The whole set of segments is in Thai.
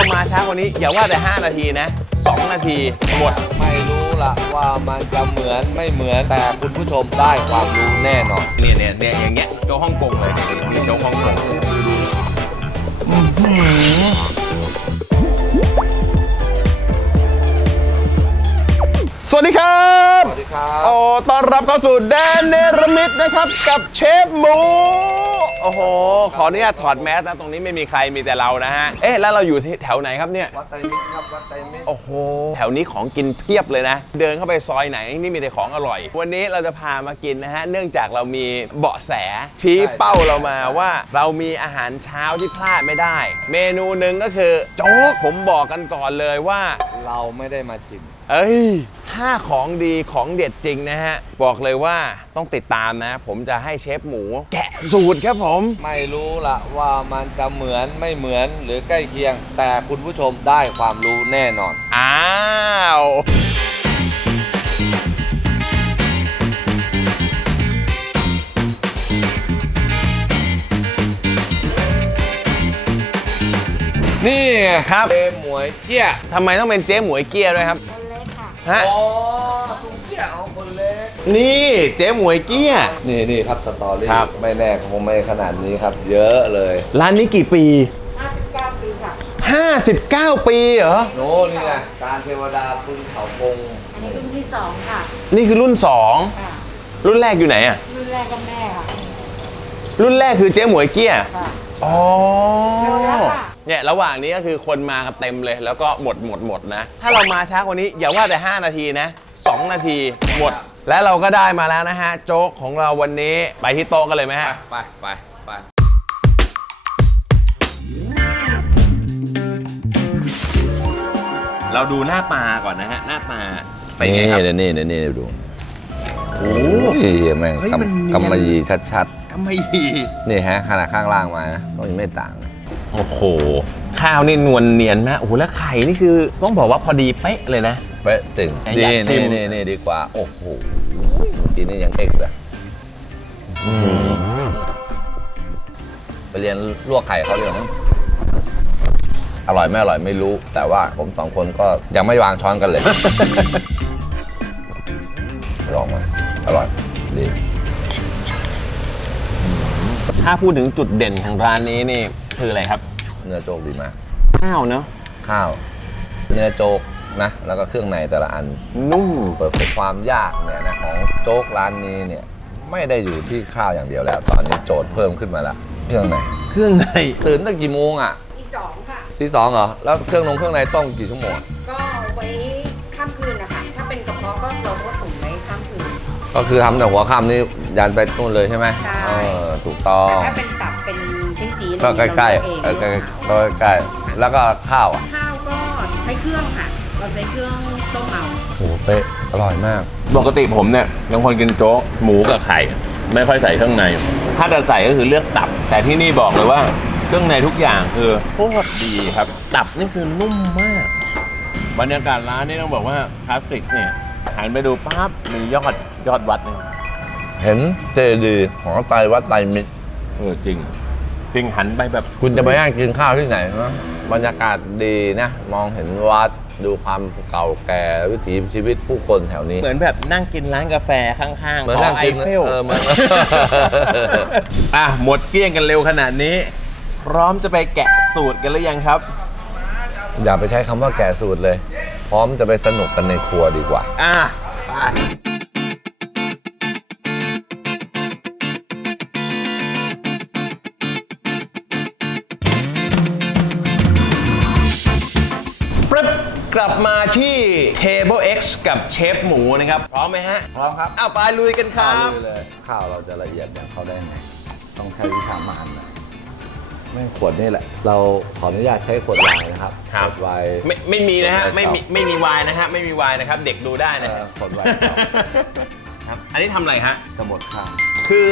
เรามาช้ากว่านี้ อย่าว่าแต่ 5 นาทีนะ 2 นาทีหมด ไม่รู้ละว่ามันจะเหมือนไม่เหมือนแต่คุณผู้ชมได้ความรู้แน่นอนเนี่ยเนี่ยเนี่ยอย่างเงี้ยโจ๊กฮ่องกงเลยเนี่ยเนี่ยโจ๊กฮ่องกงสวัสดีครับ สวัสดีครับ โอ้ต้อนรับเข้าสู่แดนเนรมิตนะครับ กับเชฟหมู โอ้โห ขออนุญาตถอดแมสนะ ตรงนี้ไม่มีใครมีแต่เรานะฮะ เอ๊ะ แล้วเราอยู่ที่แถวไหนครับเนี่ย วัดไตรมิตรครับ วัดไตรมิตรโอ้โห แถวนี้ของกินเพียบเลยนะ เดินเข้าไปซอยไหนนี่มีแต่ของอร่อย วันนี้เราจะพามากินนะฮะ เนื่องจากเรามีเบาะแสชี้เป้าเรามาว่าเรามีอาหารเช้าที่พลาดไม่ได้ เมนูหนึ่งก็คือโจ๊ก ผมบอกกันก่อนเลยว่า เราไม่ได้มาชิม เอ้ย ถ้าของดีของเด็ดจริงนะฮะ บอกเลยว่าต้องติดตามนะ ผมจะให้เชฟหมู แกะสูตรครับผม ไม่รู้ละว่ามันจะเหมือนไม่เหมือนหรือใกล้เคียง แต่คุณผู้ชมได้ความรู้แน่นอน อ้าว นี่ไงครับเอหมวยเกี้ยทำไมต้องเป็นเจ๊หมวยเกียร์ด้วยครับคนเล็กค่ะ ฮะ อ๋อตุ้งเกี้ยเอาคนเล็ก นี่เจ๊หมวยเกียร์นี่นี่ครับสตอรี่ครับ ไม่แน่คงไม่ขนาดนี้ครับ เยอะเลยร้านนี้กี่ปี 59ปีค่ะ 59 ปีเหรอ โน่นนี่ไงการเทวดาพึ่งเขาคงอันนี้รุ่นที่2ค่ะนี่คือรุ่นค่ะ2รุ่นแรกอยู่ไหนอะรุ่นแรกก็แม่ค่ะรุ่นแรกคือเจ๊หมวยเกียร์ค่ะ อ๋อ เร็วแล้วค่ะเนี่ยระหว่างนี้ก็คือคนมากันเต็มเลย แล้วก็หมดหมดหมดนะ ถ้าเรามาช้ากว่านี้อย่าว่าแต่ 5 นาทีนะ 2 นาทีหมด และเราก็ได้มาแล้วนะฮะ โจ๊กของเราวันนี้ไปที่โต๊ะกันเลยไหมไปฮะ ไปไปไปเราดูหน้าตาก่อนนะฮะ หน้าตาเป็นไงครับนี่นี่นี่ดูโอ้เฮ้ยแม่งเฮ้ยมันเนียน กำมะหยี่ชัดทำไมๆนี่ฮะขนาดข้างล่างมานะก็ยังไม่ต่างเลย โอ้โห ข้าวนี่นวลเนียนมากโอ้โหแล้วไข่นี่คือต้องบอกว่าพอดีเป๊ะเลยนะ เป๊ะตึงอยากนี่ชินี่ม นี่นี่ดีกว่า โอ้โหกินนี่ยังเอกเลยไปเรียนลวกไข่เขาเรียนมั้งอร่อยไม่อร่อยไม่รู้ แต่ว่าผมสองคนก็ยังไม่วางช้อนกันเลย ลองมาอร่อย ดีถ้าพูดถึงจุดเด่นของร้านนี้นี่ คืออะไรครับ เนื้อโจ๊กดีมากข้าวเนอะข้าว เนื้อโจ๊กนะ แล้วก็เครื่องในแต่ละอัน นุ่มเปิดความยากเนี่ยนะของโจ๊กร้านนี้เนี่ยไม่ได้อยู่ที่ข้าวอย่างเดียวแล้ว ตอนนี้โจทย์เพิ่มขึ้นมาละเครื่องในเครื่องในตื่นตั้งกี่โมงอะที่2ค่ะ ที่สองเหรอแล้วเครื่องนงเครื่องในต้มกี่ชั่วโมงอะก็ไว้ข้ามคืนนะคะถ้าเป็นกระเพาะก็เราก็ตุ๋นไว้ข้ามคืนก็คือทำแต่หัวค่ำนี่ยันไปนู่นเลยใช่ไหมใช่ เออถูกต้องแต่ถ้าเป็นตับเป็นชิ้นจี ก็ใกล้ๆเองเออใกล้ๆก็ใกล้ๆแล้วก็ข้าวอะข้าวก็ใช้เครื่องค่ะ เราใช้เครื่องต้มเอาโอ้โหเป๊ะอร่อยมาก ปกติผมเนี่ยเป็นคนกินโจ๊กหมูกับไข่ ไม่ค่อยใส่เครื่องใน ถ้าจะใส่ก็คือเลือกตับ แต่ที่นี่บอกเลยว่าเครื่องในทุกอย่างคือโคตรดีครับ ตับนี่คือนุ่มมาก บรรยากาศร้านนี่ต้องบอกว่าคลาสสิกเนี่ยหันไปดูปั๊บมียอดยอดวัดหนึงเห็นเจดีย์ของไตรวัดไตรมิตร เออจริง จริงหันไปแบบคุณจะไปนั่งกินข้าวที่ไหนนะบรรยากาศดีนะ มองเห็นวัดดูความเก่าแก่วิถีชีวิตผู้คนแถวนี้ เหมือนแบบนั่งกินร้านกาแฟข้างๆเหมือนหนั่งกินไอเฟลเออเหมือนอะหมดเกลี้ยงกันเร็วขนาดนี้ พร้อมจะไปแกะสูตรกันหรือยังครับ อย่าไปใช้คำว่าแก่สูตรเลย พร้อมจะไปสนุกกันในครัวดีกว่า อะไป ปึ๊บกลับมาที่ Table X กับเชฟหมูนะครับ พร้อมไหมฮะ พร้อมครับอ้าวไปลุยกันคข้ารัวบเลยเลยข้าวเราจะละเอียดอย่างเขาได้ไง ต้องใช้วิชามานนะไม่ขวดนี่แหละ เราขออนุญาตใช้ขวดไวน์นะครับครับ ขวดไวน์ ไม่ไม่มีนะฮะ ไม่ไม่เก่ามีไม่มีวายนะฮะ ไม่มีวายนะครับ เด็กดูได้เอนะอขวดไวน์เก่า ครับ อันนี้ทำอะไรฮะ จะหมดข้าวคือ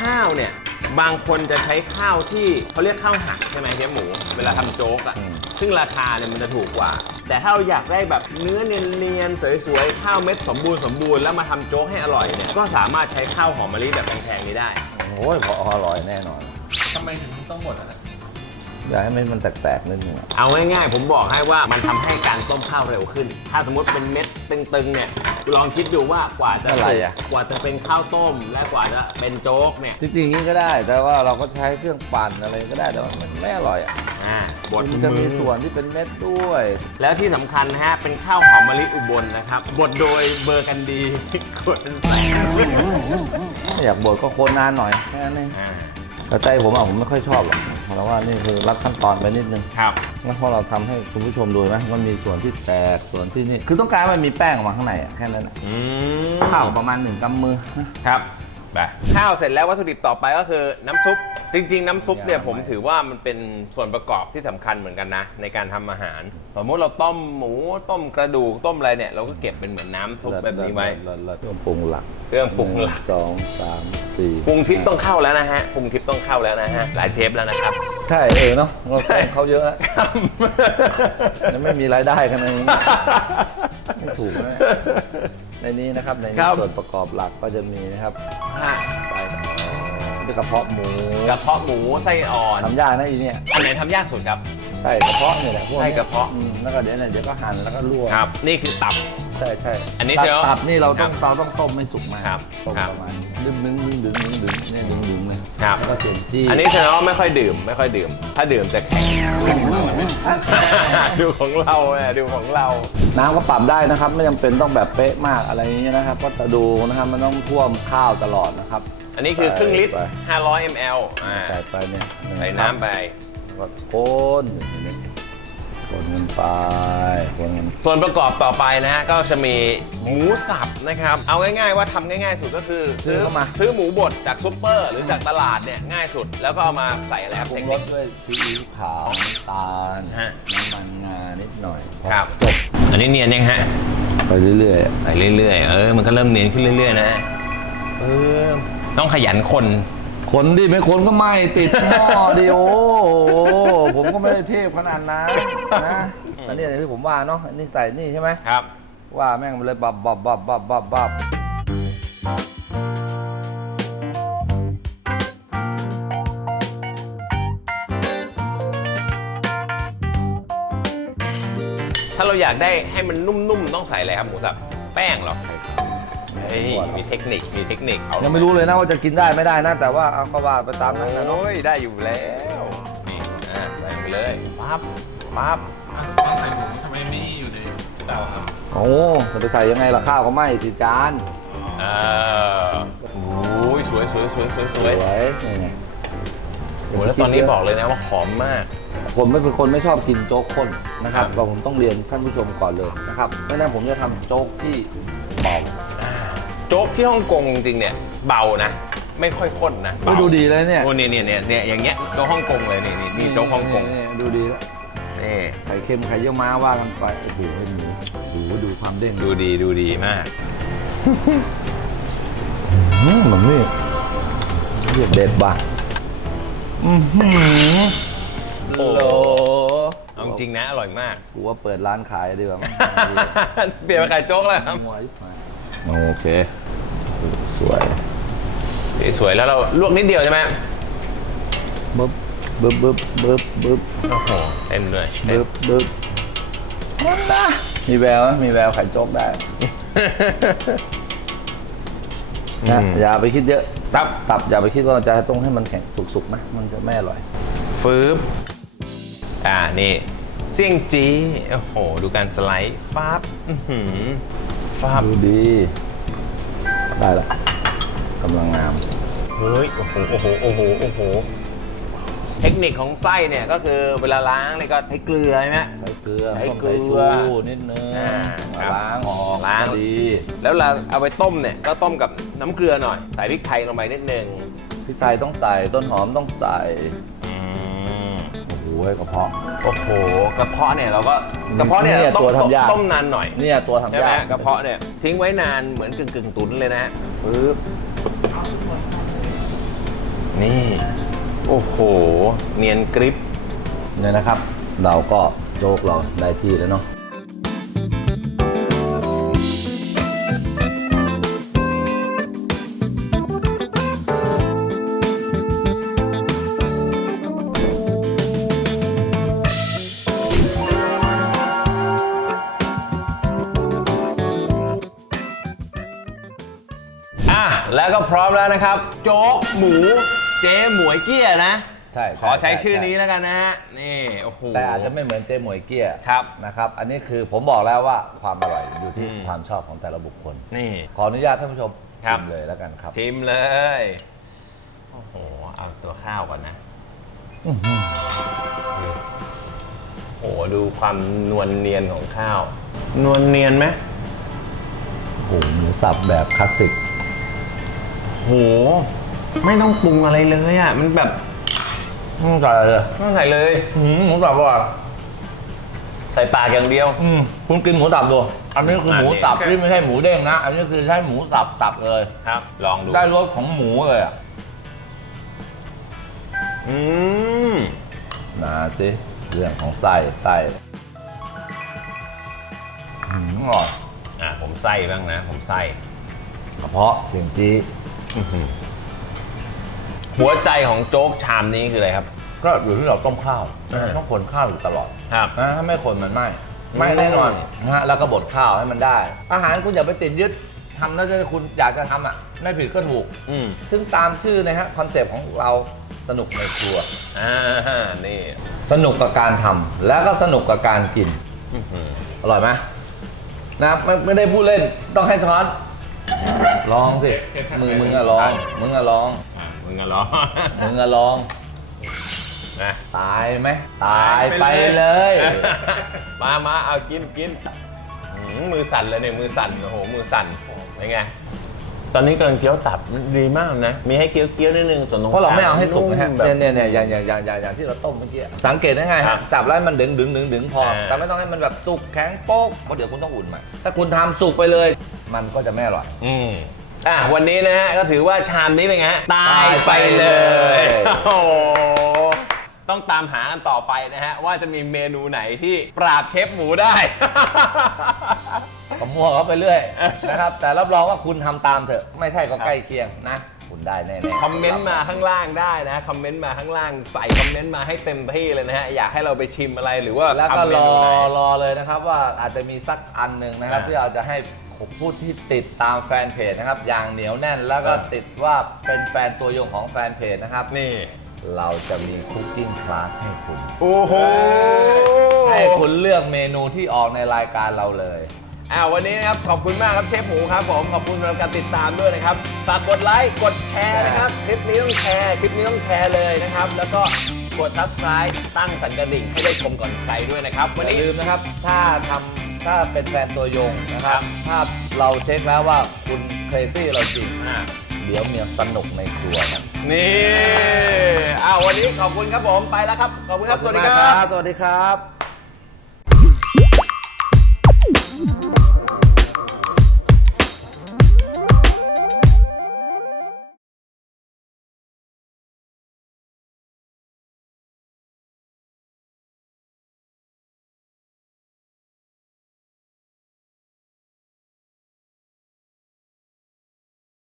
ข้าวเนี่ย บางคนจะใช้ข้าวที่เขาเรียกข้าวหักใช่ไหมเชฟหมู เวลาทำโจ๊กอะ่ะ อืม ซึ่งราคาเนี่ยมันจะถูกกว่า แต่ถ้าเราอยากได้แบบเนื้อเนียนๆสวยๆข้าวเม็ดสมบูรณ์สมบูรณ์แล้วมาทำโจ๊กให้อร่อยเนี่ยก็สามารถใช้ข้าวหอมมะลิแบบแพงๆนี้ได้ โอ้ยพออร่อยแน่นอน ทำไมถึงต้องหมดอะดอยากให้มันมันแตกๆนิดนึงอะเอาง่ายๆ ผมบอกให้ว่ามันทำให้การต้มข้าวเร็วขึ้น ถ้าสมมติเป็นเม็ดตึงๆเนี่ย ลองคิดดูว่ากว่าจะอะไรอะกว่าจะเป็นข้าวต้ม และกว่าจะเป็นโจ๊กเนี่ยจริงๆนี่ก็ได้ แต่ว่าเราก็ใช้เครื่องปั่นอะไรก็ได้แต่ว่ามันไม่อร่อยอะอ่าบดมันจะมีอส่วนที่เป็นเม็ดด้วย แล้วที่สำคัญนะฮะ เป็นข้าวหอมมะลิอุบลนะครับบดโดยเบอร์กันดีกดเป็นแสนถ้าอยากบดก็โคนนานหน่อยแค่นั้นเอง อ่า แต่ใจผมอะผมไม่ค่อยชอบหรอกเพราะว่านี่คือรัดขั้นตอนไปนิดนึงครับงั้นพอเราทำให้คุณผู้ชมดูนะมันมีส่วนที่แตกส่วนที่นี่ คือต้องการให้มันมีแป้งออกมาข้างในอะแค่นั้นอะอืมข้าวประมาณหนึ่งกำมือครับไปข้าวเสร็จแล้ววัตถุดิบต่อไปก็คือน้ำซุป จริง ๆ น้ำซุปเนี่ยผมถือว่ามันเป็นส่วนประกอบที่สำคัญเหมือนกันนะ ในการทำอาหาร สมมติเราต้มหมูต้มกระดูกต้มอะไรเนี่ย เราก็เก็บเป็นเหมือนน้ำซุปแบบนี้ไว้เลิศเลิศเครื่องปรุงหลักเครื่องปรุงหลักนึ่สองสามสี่ปรุงทิพย์ต้องเข้าแล้วนะฮะปรุงทิพย์ต้องเข้าแล้วนะฮะหลายเทปแล้วนะครับ ใช่เออเนาะเราแซงเขาเยอะแล้วยังไม่มีรายได้กันในนี้ไม่ถูกนะในนี้นะครับในคนี้รับส่วนประกอบหลักก็จะมีนะครับ ไส้ด้วยกระเพาะหมูกระเพาะหมูไส้อ่อนทำยากนะอีเนี่ยอันไหนทำยากสุดครับไส้กระเพาะเนี่ยแหละพวกไส้นี้กระเพาะอืมแล้วก็เดี๋ยวเนี่ยเดี๋ยวก็หั่นแล้วก็ลวกครับ นี่คือตับใช่ใช่อันนี้ตับเดี๋ยวตับนี่เราต้องครับเราต้องต้มไม่สุกมากครับต้มครับประมาณดึงดึงดึงดึงดึงดึงเนี่ยดึงดึงเลยครับแล้วก็เสียมจี้อันนี้แสดงว่าไม่ค่อยดื่มไม่ค่อยดื่ม ถ้าดื่มจะแข็งดูของเราแม่ดูของเรา น้ำก็ปรับได้นะครับ ไม่จำเป็นต้องแบบเป๊ะมากอะไรอย่างเงี้ยนะครับ ก็จะดูนะครับมันต้องท่วมข้าวตลอดนะครับ อันนี้คือครึ่งลิตรไป500 ml อ่าใส่ไปเนี่ยใส่น้ำไปแล้วก็โคนอย่างนี้โคนกันไปโคนกันส่วนประกอบต่อไปนะฮะก็จะมีหมูสับนะครับ เอาง่ายๆว่าทำง่ายๆสุดก็คือ ซื้อซื้อหมูบดจากซุปเปอร์ หรือจากตลาดเนี่ยง่ายสุด แล้วก็เอามาใส่อะไรครับปรุเทงครนิสคด้วยซีอิ๊วขาวน้ำตาลฮะน้ำมันงานิดหน่อยครับจบอันนี้เนียนยังฮะไปเรื่อยไปเรื่อยๆเออมันก็เริ่มเนียนขึ้นเรื่อยๆนะเออ ต้องขยันคนๆคนดิไม่คนก็ไม่ติดหม้อดิโอผมก็ไม่ได้เทพขนาดนั้นนะอันนี้อย่างที่ผมว่าเนาะอันนี้ใส่นี่ใช่ไหมครับ ว่าแม่งมันเลยบับบับบับบับบับบับถ้าเราอยากได้ให้มันนุ่มๆ ต้องใส่อะไรครับหมูสับแป้งเหรอ เฮ้ยมีเทคนิค มีเทคนิคเอายังไม่รู้เลยนะว่าจะกินได้ไม่ได้นะ แต่ว่าเอาก็ว่าไปตามนั้นนะเนาะโอ้ยได้อยู่แล้ว นี่อ่าใส่ไปเลยปั๊บปั๊บทำไมไม่อยู่ในเตาครับโอ้จะไปใส่ยังไงล่ะข้าวก็ไหม้สิจานเออโอ้ยสวยสวยสวยสวยสสวยวยนี่ไงโอ้แล้วตอนนี้บอกเลยนะว่าหอมมากผมไม่เป็นคนไม่ชอบกินโจ๊กข้นนะครับครับก็ผมต้องเรียนท่านผู้ชมก่อนเลยนะครับไม่นั้นผมจะทำโจ๊กที่เบา โจ๊กที่ฮ่องกงจริงๆเนี่ยเบานะ ไม่ค่อยข้นนะก็เบาดูดีเลยเนี่ยโอ้เนี่ยเนี่ยเนี่ยเนี่ยอย่างเงี้ยโจ๊กฮ่องกงเลยนี่นี่นี่โจ๊กฮ่องกงนี่ดูดีแล้วนี่ไข่เค็มไข่เยี่ยวม้าว่ากันไปโอ้โหเป็นหมูดูดูความเด้งดูดีดูดีมากอืมแบบนี้เรียกเด็ดบ่ะอือหือโอ้โอ้เอาจริงนะอร่อยมาก กูว่าเปิดร้านขายดีกว่ามั้ง เปลี่ยนมาขายโจ๊กแล้วครับ โอเคโอ้โหสวยสวยแล้วเราลวกนิดเดียวใช่ไหมบึ๊บบึ๊บบึ๊บบึ๊บบึ๊บโอ้โหเต็มเลยเต็บึ๊มบบึ๊บมีแววไหมมีแววไข่โจ๊กได้ นะอย่าไปคิดเยอะตับตับอย่าไปคิดว่ามันจะต้องให้มันแข็งสุกๆนะมันจะไม่อร่อย ฟืบอ่านี่เสี่ยงจีโอ้โห ดูการสไลด์ฟาบอื้อหือ ฟาบดูดี ได้ละกำลังงาม เฮ้ย โอ้โห โอ้โห โอ้โห โอ้โห เทคนิคของไส้เนี่ยก็คือเวลาล้างเนี่ยก็ใช้เกลือใช่ไหม ใส่เกลือใส่ต้มเกลืใส่อชูนิดนึงอ่าครับ ล้างออกล้างดี แล้วเราเอาไปต้มเนี่ยก็ต้มกับน้ำเกลือหน่อย ใส่พริกไทยลงไปนิดนึงพริกไทยต้องใส่ต้นหอมต้องใส่อืมโอ้โหกระเพาะ โอ้โห กระเพาะเนี่ยเราก็ กระเพาะเนี่ยเนี่ยต้มตัวทำยากต้มนานหน่อยเนี่ยตัวทำใช่ไหมยากกระเพาะเนี่ยทิ้งไว้นานเหมือนกึ่งกึ่งๆตุ๋นเลยนะฮะปึ๊บนี่ โอ้โห เนียนกริปเนี่ยนะครับ เราก็โจ๊กเราได้ที่แล้วเนาะ พร้อมแล้วนะครับ โจ๊กหมูเจ๊หมวยเกี้ยนะ ใช่ขอใช้ชื่อนี้แล้วกันนะฮะนี่โอ้โห แต่อาจจะไม่เหมือนเจ๊หมวยเกี้ยครับนะครับ อันนี้คือผมบอกแล้วว่าความอร่อยอยู่ที่อืม ความชอบของแต่ละบุคคล นี่ ขออนุญาตท่านผู้ชมครัชิบ มเลยแล้วกันครับชิมเลย โอ้โห เอาตัวข้าวก่อนนะโอ้โห ดูความนวลเนียนของข้าว นวลเนียนไหม โอ้โหหมูสับแบบคลาสสิก โห ไม่ต้องปรุงอะไรเลยอะ มันแบบอืมใส่เลยไม่ต้องใส่เลย อืมหมูสับอร่อยใส่ปากอย่างเดียว อืมคุณกินหมูสับดู อันนี้คือหมูสับอันนี้ที่ไม่ใช่หมูเด้งนะ อันนี้คือใช้หมูสับสับเลย ครับ ลองดู ได้รสของหมูเลยอะ อืมนะสิเรื่องของไส้ไส้อืมอร่อยอะผมไส้บ้างนะ ผมไส้กระเพาะเสียงจี้ หัวใจของโจ๊กชามนี้คืออะไรครับ ก็อยู่ที่เราต้มข้าวเออต้องคนข้าวอยู่ตลอดครับนะถ้าไม่คนมันไหม่ไหม่อืมแน่นอนนะฮะแล้วก็บดข้าวให้มันได้ อาหารคุณอย่าไปติดยึดทำแล้วจะคุณอยากจะทำอะไม่ผิดก็ถูกอืมซึ่งตามชื่อนะฮะคอนเซปต์ของเราสนุกในครัวอ่านี่สนุกกับการทำแล้วก็สนุกกับการกินอื้อหืออร่อยไหมนะไม่ไม่ได้พูดเล่นต้องให้ช้อน ลองสิเผ็ดๆมึงมึงอะลอง มึงอะลอง อะมึงก็รอมึงอะลอง นะตายไหม ตายไปเลย มามาเอากินกินหืมมือสั่นเลยเนี่ยมือสั่นโอ้โหมือสั่นเป็นไง ตอนนี้กำลังเคี้ยวตับมันดีมากนะ มีให้เคี้ยวเคี้ยวๆนิดนึงส่วนตรงเพราะเราไม่เอาให้สุกนะฮะมแบบ เนี่ยเนี่ยเนี่ยอย่างอย่างอย่างอย่างอย่างที่เราต้มเมื่อกี้สังเกตได้ไงครัฮะบจับแล้วมันดึงดึงดึงดึงพอ อ่า แต่ไม่ต้องให้มันแบบสุกแข็งโป๊กเพราะเดี๋ยวคุณต้องอุ่นมันถ้าคุณทำสุกไปเลย มันก็จะไม่อร่อย อืมอะวันนี้นะฮะก็ถือว่าชามนี้เป็นไงฮะตายไปเลย โอ้โหต้องตามหากันต่อไปนะฮะ ว่าจะมีเมนูไหนที่ปราบเชฟหมูได้ก็มั่วเข้าไปเรื่อย นะครับ แต่รับรองว่าคุณทำตามเถอะ ไม่ใช่ก็ใกล้เคียงนะ คุณได้แน่ๆคอมเมนต์มาข้างล่างได้นะ คอมเมนต์มาข้างล่างใส่คอมเมนต์มาให้เต็มที่เลยนะฮะ อยากให้เราไปชิมอะไรหรือว่าแล้วก็ทำเมรอนูไหน รอเลยนะครับว่าอาจจะมีสักอันหนึ่งนะครับ อ่าที่เราจะให้ ผู้ที่ติดตามแฟนเพจนะครับ อย่างเหนียวแน่นแล้วก็อ่าติดว่าเป็นแฟนตัวยงของแฟนเพจนะครับ นี่ เราจะมีคุกกิ้งคลาสให้คุณ โอ้โหให้คุณเลือกเมนูที่ออกในรายการเราเลยอ่าวันนี้นะครับขอบคุณมากครับเชฟหมูครับผมขอบคุณสำหรับการติดตามด้วยนะครับฝากกดไลค์กดแชร์นะครับคลิปนี้ต้องแชร์คลิปนี้ต้องแชร์เลยนะครับ แล้วก็กด subscribe ตั้งสั่นกระดิ่งให้ได้ชมก่อนใครด้วยนะครับ วันอย่านี้ลืมนะครับ ถ้าทำ ถ้าเป็นแฟนตัวยงนะครับ ถ้าเราเช็คแล้วว่าคุณเครซี่เราจริงอ่า เดี๋ยวเมียสนุกในครัวกันนี่อ้าววันนี้ขอบคุณครับผมไปแล้วครับ ขอบคุณครับ สวัสดีครับสวัสดีครับ